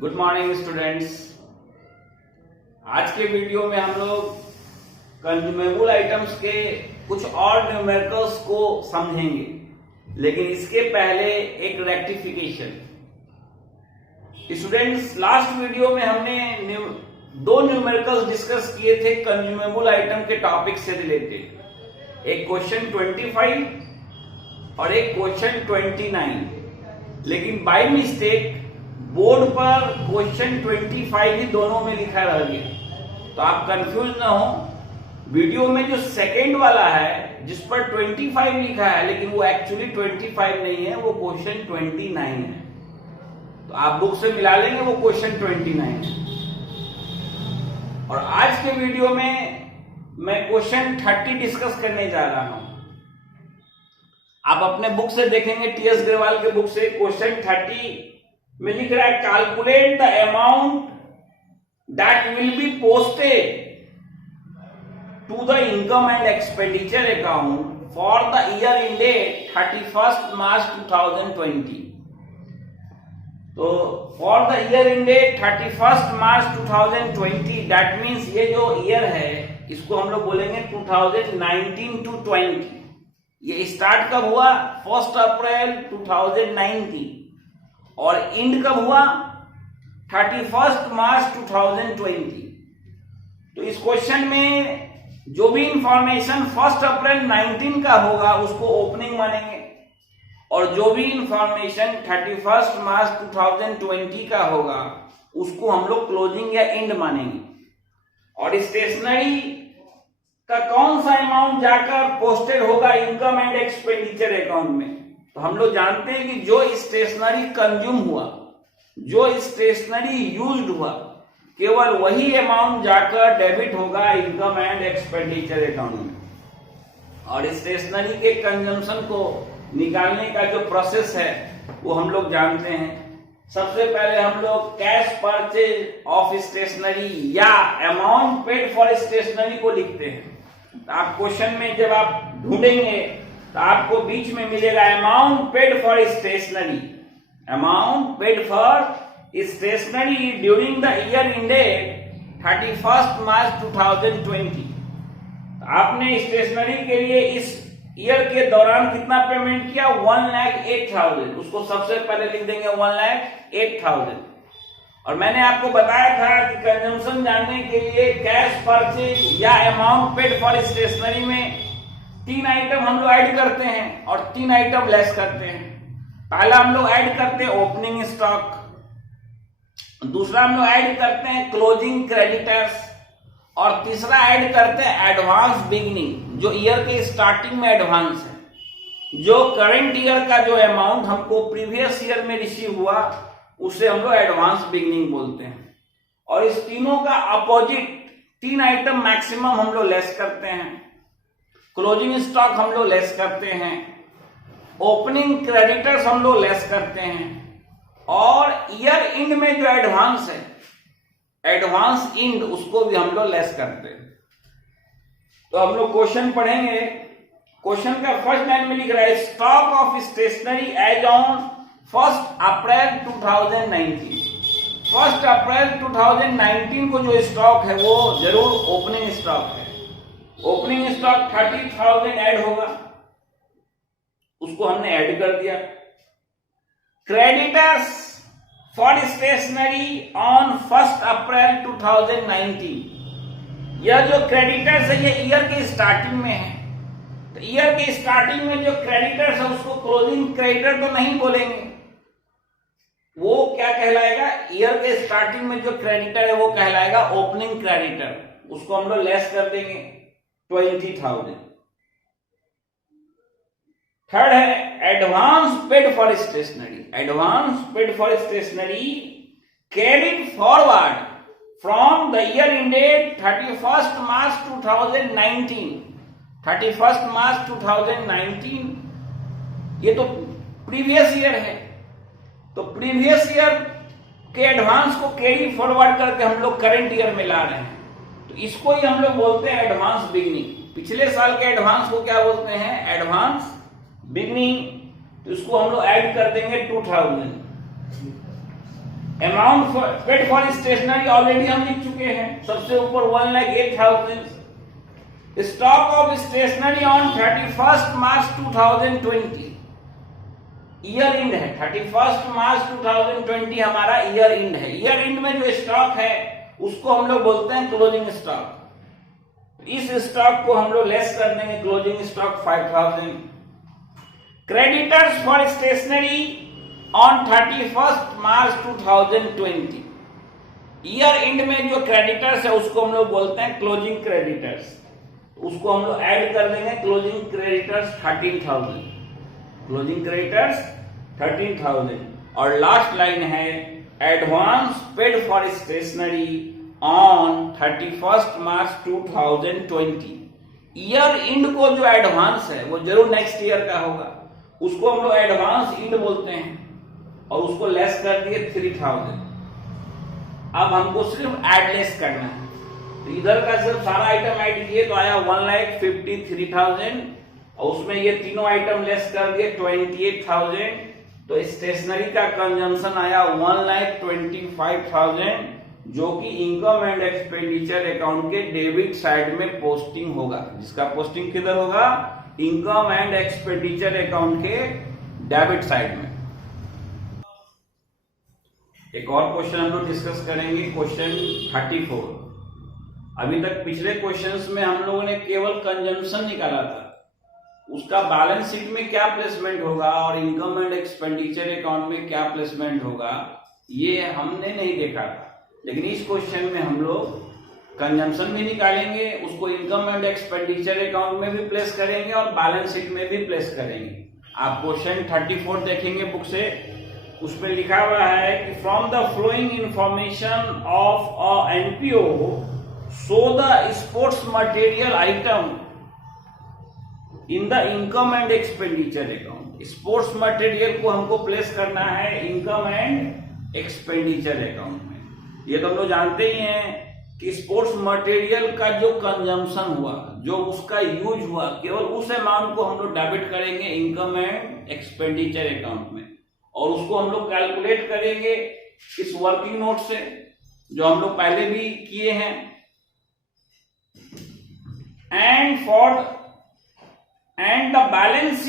Good morning students. आज के video में हम लोग कंज्यूमेबल आइटम्स के कुछ और न्यूमेरिकल्स को समझेंगे, लेकिन इसके पहले एक रेक्टिफिकेशन। स्टूडेंट्स, लास्ट वीडियो में हमने दो न्यूमेरिकल्स डिस्कस किए थे कंज्यूमेबल आइटम के टॉपिक से रिलेटेड, एक क्वेश्चन 25 और एक क्वेश्चन 29। लेकिन बाय मिस्टेक बोर्ड पर क्वेश्चन 25 ही दोनों में लिखा रह गया, तो आप कंफ्यूज ना हो। वीडियो में जो सेकेंड वाला है जिस पर 25 लिखा है, लेकिन वो एक्चुअली 25 नहीं है, वो क्वेश्चन 29 है। तो आप बुक से मिला लेंगे, वो क्वेश्चन 29 है। और आज के वीडियो में मैं क्वेश्चन 30 डिस्कस करने जा रहा हूं। आप अपने बुक से देखेंगे, टीएस ग्रेवाल के बुक से क्वेश्चन 30 में लिख रहा है, calculate the amount that will be posted to the income and expenditure account for the year ended 31 March 2020। तो for the year ended 31 March 2020, that means ये जो ईयर है इसको हम लोग बोलेंगे 2019 to 20। ये स्टार्ट कब हुआ? 1 अप्रैल 2019 और एंड कब हुआ? 31 मार्च 2020। तो इस क्वेश्चन में जो भी इंफॉर्मेशन 1 अप्रैल 19 का होगा उसको ओपनिंग मानेंगे, और जो भी इंफॉर्मेशन 31 मार्च 2020 का होगा उसको हम लोग क्लोजिंग या एंड मानेंगे। और स्टेशनरी का कौन सा अमाउंट जाकर पोस्टेड होगा इनकम एंड एक्सपेंडिचर अकाउंट में? तो हम लोग जानते हैं कि जो स्टेशनरी कंज्यूम हुआ, जो स्टेशनरी यूज्ड हुआ, केवल वही अमाउंट जाकर डेबिट होगा इनकम एंड एक्सपेंडिचर अकाउंट में। और स्टेशनरी के कंजम्पशन को निकालने का जो प्रोसेस है वो हम लोग जानते हैं। सबसे पहले हम लोग कैश परचेज ऑफ स्टेशनरी या अमाउंट पेड फॉर स्टेशनरी को लिखते हैं। तो आप क्वेश्चन में जब आप ढूंढेंगे तो आपको बीच में मिलेगा amount paid for stationery, amount paid for stationery during the year ended 31 March 2020। आपने स्टेशनरी के लिए इस ईयर के दौरान कितना पेमेंट किया? 1,08,000। उसको सबसे पहले लिख देंगे 1,08,000। और मैंने आपको बताया था कि कंजम्पशन जानने के लिए कैश परचेज या अमाउंट पेड फॉर स्टेशनरी में 3 आइटम हम लोग ऐड करते हैं और 3 आइटम लेस करते हैं। पहला हम लोग ऐड करते हैं ओपनिंग स्टॉक, दूसरा हम लोग ऐड करते हैं क्लोजिंग क्रेडिटर्स, और तीसरा ऐड करते हैं एडवांस बिगिनिंग, जो ईयर के स्टार्टिंग में एडवांस है। जो करंट ईयर का जो अमाउंट हमको प्रीवियस ईयर में रिसीव हुआ उसे हम लोग एडवांस बिगिनिंग बोलते हैं। और इस तीनों का अपोजिट 3 आइटम मैक्सिमम हम लोग लेस करते हैं। क्लोजिंग स्टॉक हम लोग लेस करते हैं, ओपनिंग क्रेडिटर्स हम लोग लेस करते हैं, और ईयर एंड में जो एडवांस है, एडवांस एंड, उसको भी हम लोग लेस करते हैं। तो हम लोग क्वेश्चन पढ़ेंगे। क्वेश्चन का फर्स्ट लाइन में लिख रहा है, stock of stationery as on 1 April 2019। 1 April 2019 को जो स्टॉक है वो जरूर ओपनिंग स्टॉक है। ओपनिंग स्टॉक 30,000 ऐड होगा, उसको हमने ऐड कर दिया। Creditors for stationery on 1 April 2019। यह जो क्रेडिटर्स है ये ईयर के स्टार्टिंग में है। तो ईयर के स्टार्टिंग में जो क्रेडिटर्स है उसको क्लोजिंग क्रेडिटर तो नहीं बोलेंगे, वो क्या कहलाएगा? ईयर के स्टार्टिंग में जो क्रेडिटर है वो कहलाएगा ओपनिंग क्रेडिटर। उसको हम लोग लेस कर देंगे 20,000। थर्ड है advance paid for stationery. Advance paid for stationery carried forward from the year ended 31 March 2019। 31 March 2019 ये तो प्रीवियस ईयर है, तो प्रीवियस ईयर के एडवांस को कैरी फॉरवर्ड करके हम लोग करंट ईयर में ला रहे हैं, तो इसको ही हम लोग बोलते हैं एडवांस बिगनिंग। पिछले साल के एडवांस को क्या बोलते हैं? Advance beginning. तो इसको हम लोग ऐड कर देंगे 2000। Amount paid for stationery already हम लिख चुके हैं, सबसे ऊपर 1,08,000। Stock of stationery on 31 March 2020, year end है, 31 मार्च 2020 हमारा ईयर एंड है। ईयर एंड में जो स्टॉक है उसको हम लोग बोलते हैं क्लोजिंग स्टॉक। इस स्टॉक को हम लोग लेस कर देंगे, closing stock 5,000। Creditors for stationery on 31 March 2020, year end में जो क्रेडिटर्स है उसको हम लोग बोलते हैं क्लोजिंग क्रेडिटर्स। उसको हम लोग ऐड कर देंगे, क्लोजिंग क्रेडिटर्स 13,000, क्लोजिंग क्रेडिटर्स 13,000। और लास्ट लाइन है advance paid for stationery on 31 March 2020। Year end को जो एडवांस है वो जरूर नेक्स्ट ईयर का होगा, उसको हम लोग एडवांस एंड बोलते हैं, और उसको लेस कर दिए 3,000। अब हमको सिर्फ एड लेस करना है, तो इधर का सिर्फ सारा आइटम ऐड किए तो आया 1,53,000, और उसमें ये तीनों आइटम लेस कर दिए 28,000, तो स्टेशनरी का कंजम्पशन आया 1,25,000, जो कि इनकम एंड एक्सपेंडिचर अकाउंट के डेबिट साइड में पोस्टिंग होगा। जिसका पोस्टिंग किधर होगा? इनकम एंड एक्सपेंडिचर अकाउंट के डेबिट साइड में। एक और क्वेश्चन हम लोग डिस्कस करेंगे, क्वेश्चन 34। अभी तक पिछले क्वेश्चंस में हम लोगों ने केवल कंजम्पशन निकाला था, उसका बैलेंस शीट में क्या प्लेसमेंट होगा और इनकम एंड एक्सपेंडिचर अकाउंट में क्या प्लेसमेंट होगा ये हमने नहीं देखा था। लेकिन इस क्वेश्चन में हम लोग कंजम्पशन भी निकालेंगे, उसको इनकम एंड एक्सपेंडिचर अकाउंट में भी प्लेस करेंगे और बैलेंस शीट में भी प्लेस करेंगे। आप क्वेश्चन 34 देखेंगे बुक से, उसमें लिखा हुआ है कि from the flowing information of a NPO show the sports material item in the income and expenditure account. Sports material को हमको प्लेस करना है इनकम एंड एक्सपेंडिचर अकाउंट में। ये तो हम लोग जानते ही हैं कि स्पोर्ट्स मटेरियल का जो कंजम्पशन हुआ, जो उसका यूज हुआ, केवल उस अमाउंट को हम लोग डेबिट करेंगे इनकम एंड एक्सपेंडिचर अकाउंट में, और उसको हम लोग कैलकुलेट करेंगे इस वर्किंग नोट से जो हम लोग पहले भी किए हैं। and the balance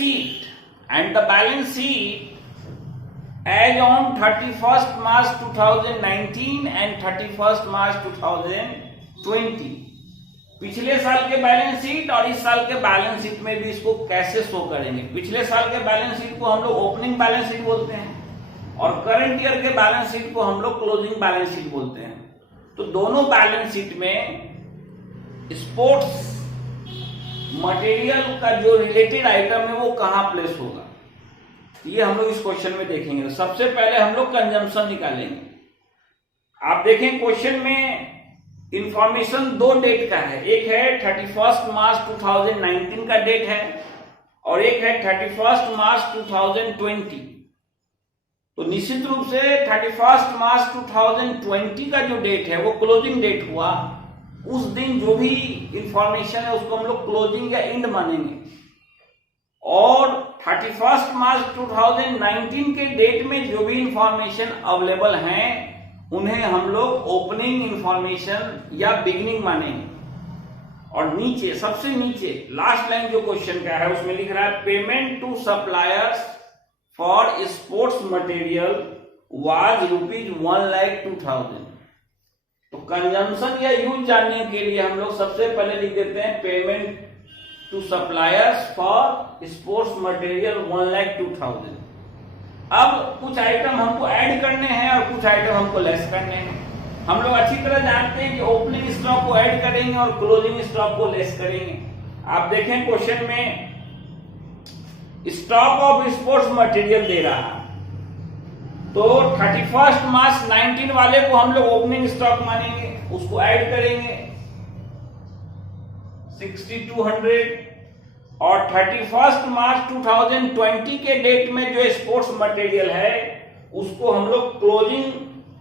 sheet as on 31st March 2019 and 31st March 2020, पिछले साल के बैलेंस शीट और इस साल के बैलेंस शीट में भी इसको कैसे शो करेंगे। पिछले साल के बैलेंस शीट को हम लोग ओपनिंग बैलेंस शीट बोलते हैं और करंट ईयर के बैलेंस शीट को हम लोग क्लोजिंग बैलेंस शीट बोलते हैं। तो दोनों बैलेंस शीट में स्पोर्ट्स मटेरियल का जो रिलेटेड आइटम है वो कहां प्लेस होगा, ये हम लोग इस क्वेश्चन में देखेंगे। सबसे पहले हम लोग कंजम्पशन निकालेंगे। आप देखें क्वेश्चन में इंफॉर्मेशन दो डेट का है, एक है 31 मार्च 2019 का डेट है और एक है 31 मार्च 2020। तो निश्चित रूप से 31 मार्च 2020 का जो डेट है वो क्लोजिंग डेट हुआ। उस दिन जो भी इंफॉर्मेशन है उसको हम लोग क्लोजिंग या एंड मानेंगे, और 31 मार्च 2019 के डेट में जो भी इंफॉर्मेशन अवेलेबल हैं उन्हें हम लोग ओपनिंग इंफॉर्मेशन या बिगिनिंग मानेंगे। और नीचे सबसे नीचे लास्ट लाइन जो क्वेश्चन का है उसमें लिख रहा है payment to suppliers for sports material was ₹1,02,000। तो कंजम्पशन या यूज जानने के लिए हम लोग सबसे पहले लिख देते हैं payment to suppliers for sports material 1,02,000। अब कुछ आइटम हमको ऐड करने हैं और कुछ आइटम हमको लेस करने हैं। हम लोग अच्छी तरह जानते हैं कि ओपनिंग स्टॉक को ऐड करेंगे और क्लोजिंग स्टॉक को लेस करेंगे। आप देखें क्वेश्चन में स्टॉक ऑफ स्पोर्ट्स मटेरियल दे रहा है, तो 31 मार्च 19 वाले को हम लोग ओपनिंग स्टॉक मानेंगे, उसको ऐड करेंगे 6,200, और 31 मार्च 2020 के डेट में जो स्पोर्ट्स मटेरियल है उसको हम लोग क्लोजिंग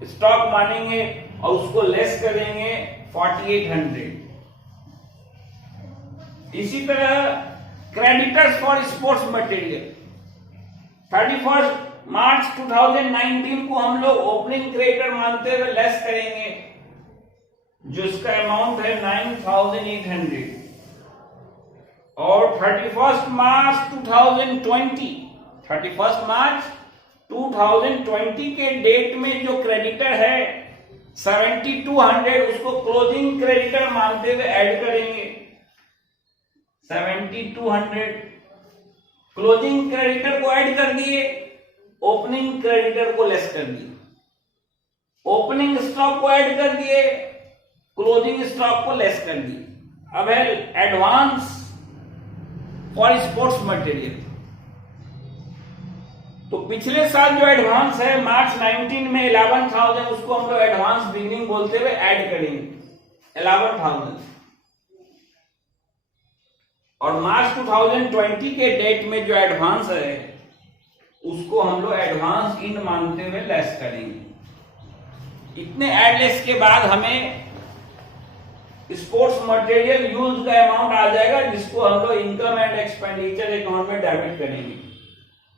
स्टॉक मानेंगे और उसको लेस करेंगे 4,800। इसी तरह creditors for sports material 31 March 2019 को हम लोग ओपनिंग क्रेडिटर मानते हुए लेस करेंगे, जिसका अमाउंट है 9800, और 31 मार्च 2020 के डेट में जो क्रेडिटर है 7200, उसको क्लोजिंग क्रेडिटर मानते हुए ऐड करेंगे। 7200 क्लोजिंग क्रेडिटर को ऐड कर दिए, ओपनिंग क्रेडिटर को लेस कर दिए, ओपनिंग स्टॉक को ऐड कर दिए, क्लोजिंग स्टॉक को लेस कर दिए। अब है एडवांस फॉर स्पोर्ट्स मटेरियल। तो पिछले साल जो एडवांस है मार्च 19 में 11,000, उसको हम लोग एडवांस बिगिनिंग बोलते हुए ऐड करेंगे 11,000, और मार्च 2020 के डेट में जो एडवांस है उसको हम लोग एडवांस इन मानते हुए लेस करेंगे। इतने ऐड लेस के बाद हमें स्पोर्ट्स मटेरियल यूज का अमाउंट आ जाएगा, जिसको हम लोग इनकम एंड एक्सपेंडिचर अकाउंट में डेबिट करेंगे।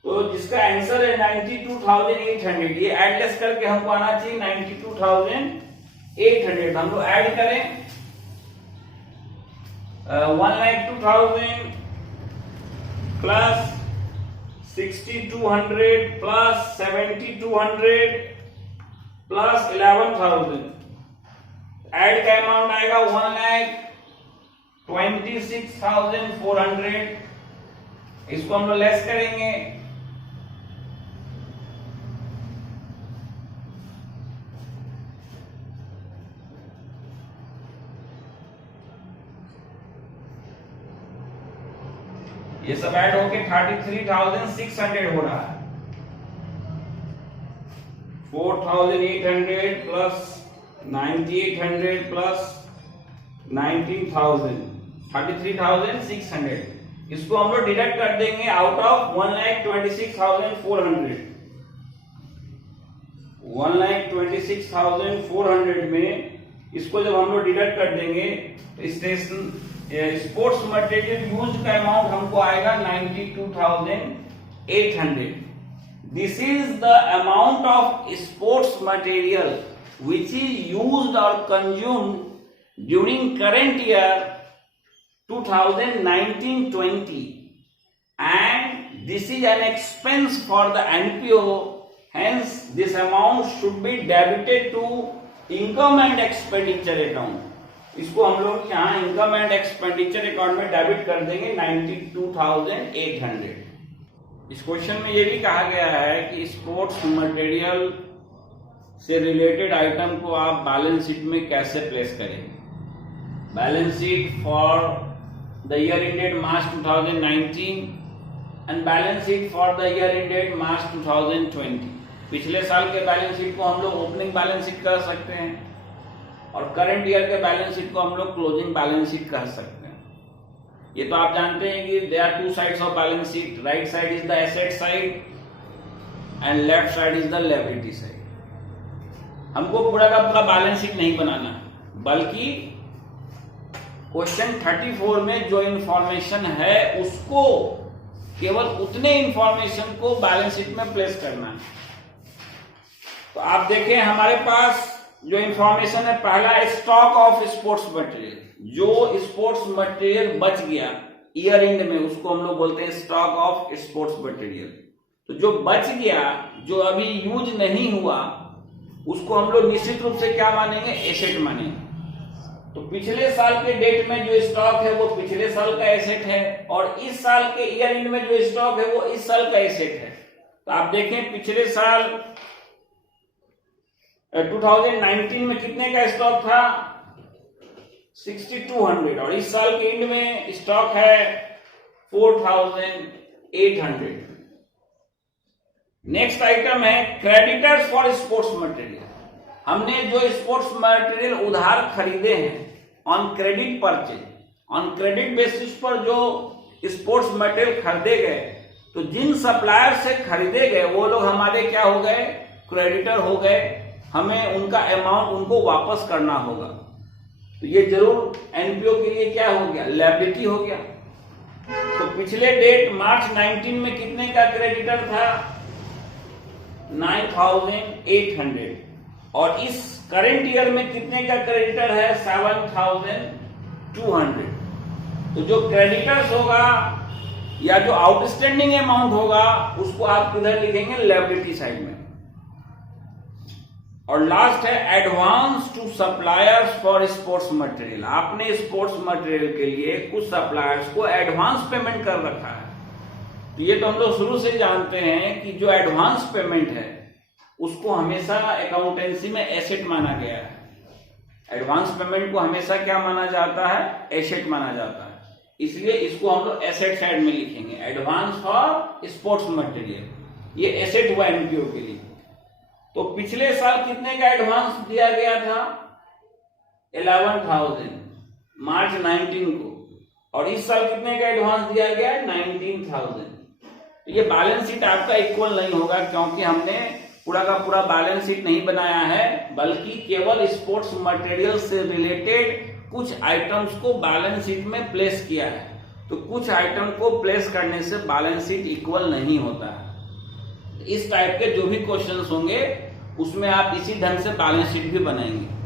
तो जिसका आंसर है 92,800। ये ऐड लेस करके हमको आना चाहिए 92,800। हम लोग ऐड करें 1,02,000 प्लस 6,200 प्लस 7,200 प्लस 11,000। ऐड का अमाउंट आएगा 1,26,400। इसको हम लोग लेस करेंगे, ये सब ऐड होके 33,600 हो रहा है। 4,800 प्लस 9,800 प्लस 19,000, 33,600। इसको हम लोग डिडक्ट कर देंगे आउट ऑफ 1,26,400। 1,26,400 में इसको जब हम लोग डिडक्ट कर देंगे तो स्पोर्ट्स मटेरियल यूज का अमाउंट हमको आएगा 92,800। This is the amount of sports material which is used or consumed during current year 2019-20, and this is an expense for the NPO, hence this amount should be debited to income and expenditure account। इसको हम लोग यहाँ income and expenditure account में debit कर देंगे 92,800। इस question में ये भी कहा गया है कि स्पोर्ट्स मटेरियल से रिलेटेड आइटम को आप बैलेंस शीट में कैसे प्लेस करेंगे। Balance sheet for the year ended March 2019 and balance sheet for the year ended March 2020। पिछले साल के बैलेंस शीट को हम लोग ओपनिंग बैलेंस शीट कह सकते हैं, और करंट ईयर के बैलेंस शीट को हम लोग क्लोजिंग बैलेंस शीट कह सकते हैं। ये तो आप जानते हैं कि there are two sides of balance sheet, right side is the asset side and left side is the liability side. हमको पूरा का पूरा बैलेंस शीट नहीं बनाना, बल्कि क्वेश्चन 34 में जो इंफॉर्मेशन है उसको, केवल उतने इंफॉर्मेशन को बैलेंस शीट में प्लेस करना है। तो आप देखें हमारे पास जो इंफॉर्मेशन है, पहला स्टॉक ऑफ स्पोर्ट्स मटेरियल। जो स्पोर्ट्स मटेरियल बच गया ईयर एंड में उसको हम लोग बोलते हैं स्टॉक ऑफ स्पोर्ट्स मटेरियल। तो जो बच गया, जो अभी यूज नहीं हुआ, उसको हम लोग निश्चित रूप से क्या मानेंगे, एसेट मानेंगे। तो पिछले साल के डेट में जो स्टॉक है वो पिछले साल का एसेट है, और इस साल के ईयर एंड में जो स्टॉक है वो इस साल का एसेट है। तो आप देखें पिछले साल 2019 में कितने का स्टॉक था, 6,200, और इस साल के एंड में स्टॉक है 4,800। नेक्स्ट आइटम है क्रेडिटर्स फॉर स्पोर्ट्स मटेरियल। हमने जो स्पोर्ट्स मटेरियल उधार खरीदे हैं on credit purchase, on credit basis पर जो स्पोर्ट्स मटेरियल खरीदे गए, तो जिन सप्लायर से खरीदे गए वो लोग हमारे क्या हो गए, क्रेडिटर हो गए। हमें उनका अमाउंट उनको वापस करना होगा। तो ये जरूर एनपीओ के लिए क्या हो गया, लायबिलिटी हो गया। तो पिछले डेट मार्च 19 में कितने का क्रेडिटर था, 9800 और इस करंट ईयर में कितने का क्रेडिटर है 7200। तो जो क्रेडिटर्स होगा या जो आउटस्टैंडिंग अमाउंट होगा उसको आप किधर लिखेंगे, लायबिलिटी साइड में। और लास्ट है advance to suppliers for sports material. आपने स्पोर्ट्स मटेरियल के लिए कुछ सप्लायर्स को एडवांस पेमेंट कर रखा है। तो ये तो हम लोग शुरू से जानते हैं कि जो एडवांस पेमेंट है उसको हमेशा अकाउंटेंसी में एसेट माना गया है। एडवांस पेमेंट को हमेशा क्या माना जाता है, एसेट माना जाता है। इसलिए इसको हम लोग एसेट साइड में लिखेंगे, एडवांस फॉर स्पोर्ट्स मटेरियल। ये एसेट हुआ एमपीओ के लिए। तो पिछले साल कितने का एडवांस दिया गया था, 11,000 मार्च 19 को, और इस साल कितने का एडवांस दिया गया है 19,000। तो ये बैलेंस शीट आपका इक्वल नहीं होगा क्योंकि हमने पूरा का पूरा बैलेंस शीट नहीं बनाया है, बल्कि केवल स्पोर्ट्स मटेरियल से रिलेटेड कुछ आइटम्स को बैलेंस शीट में प्लेस किया है। तो कुछ आइटम को प्लेस करने से बैलेंस शीट इक्वल नहीं होता है। इस टाइप के जो भी क्वेश्चंस होंगे उसमें आप इसी ढंग से बैलेंस शीट भी बनाएंगे।